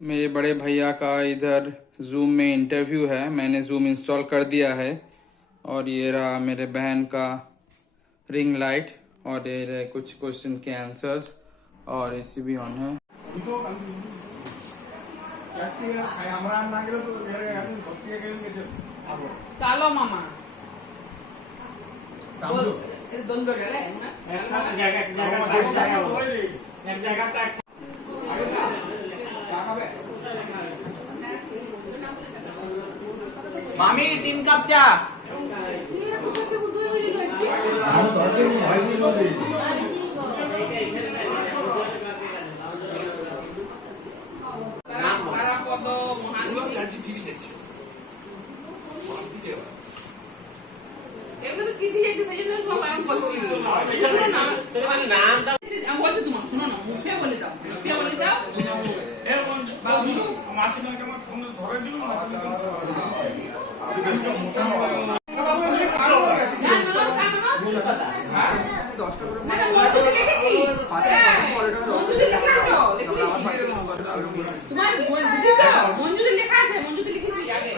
मेरे बड़े भैया का इधर जूम में इंटरव्यू है। मैंने जूम इंस्टॉल कर दिया है। और ये रहा मेरे बहन का रिंग लाइट और ये रहे कुछ क्वेश्चन के आंसर्स और एसी भी ऑन है। কালো মামা দ্বন্দ্ব গেলে মামি 3 কাপ চা। এগুলো তো চিঠি যেতে সেই জন্য সব আমি বলছি নাম আমি বলছি তোমার শোনো না মুখে বলে যাও মুখে বলে যাও এ বাবু মাসিনা কেমন ফোন ধরে দিও তোমার মঞ্জুরি লেখা আছে মঞ্জুরি লিখেছি আগে